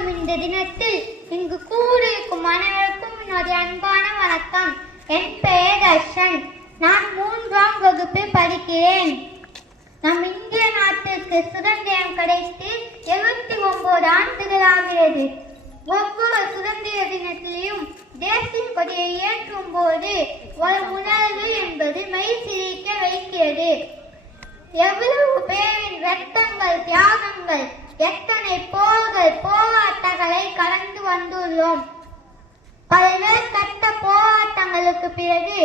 கொண்டாடும் இந்த தினத்தில் இங்கு கூடியிருக்கும் அனைவருக்கும் என்னுடைய அன்பான வணக்கம். என் பெயர் தர்ஷன். நான் 3ஆம் வகுப்பு படிக்கிறேன். நம் இந்திய நாட்டிற்கு சுதந்திரம் கிடைத்து 79 ஆண்டுகள் ஆகிறது. ஒவ்வொரு சுதந்திர தினத்திலையும் தேசிய கொடியை ஏற்றும் போது ஒரு உணர்வு என்பது மெய் சிரிக்க வைக்கிறது. எவ்வளவு பேரின் ரத்தங்கள், தியாகங்கள், எத்தனை போர்கள், போராட்டங்களை கடந்து வந்துள்ளோம். பல்வேறு கட்ட போராட்டங்களுக்கு பிறகு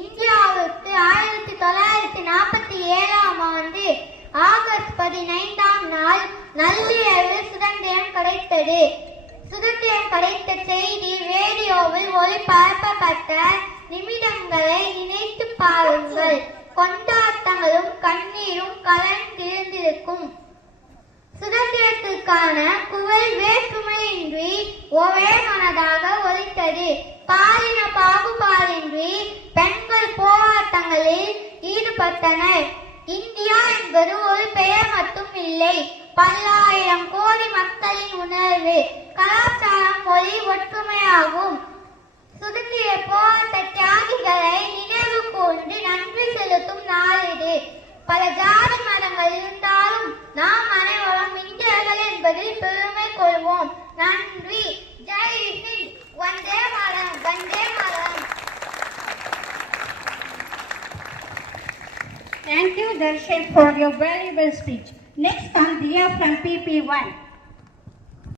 இந்தியாவுக்கு 1947ஆம் ஆண்டு ஆகஸ்ட் 15ஆம் நாள் நள்ளிரவில் சுதந்திரம் கிடைத்தது. சுதந்திரம் கிடைத்த செய்தி ரேடியோவில் ஒளிபரப்பப்பட்ட நிமிடங்களை நினைத்து பாருங்கள். கொண்டாட்டங்களும் கண்ணீரும் கலந்திருந்திருக்கும். சுதந்திரத்திற்கான குரல் வேற்றுமையின்றி ஒரே மனதாக ஒலித்தது. பாலின பாகுபாடின்றி பெண்கள் போராட்டங்களில் ஈடுபட்டனர். இந்தியா என்பது ஒரு பெயர் மட்டும் இல்லை, பல்லாயிரம் கோடி மக்களின் உணர்வு, கலாச்சாரம், மொழி ஒற்றுமையாகும். சுதந்திர போராட்ட தியாகிகளை நினைவு கூர்ந்து நன்றி செலுத்தும் நாள் இது. பல ஜாதி மதங்கள் இருந்தாலும் நாம் அனைவரும் இந்தியர்கள் என்பதில் பெருமை கொள்வோம். நன்றி. Jai Hind. Vande Mataram. Vande Mataram. Thank you, Darshan, for your valuable speech. Next, Diya from PP1.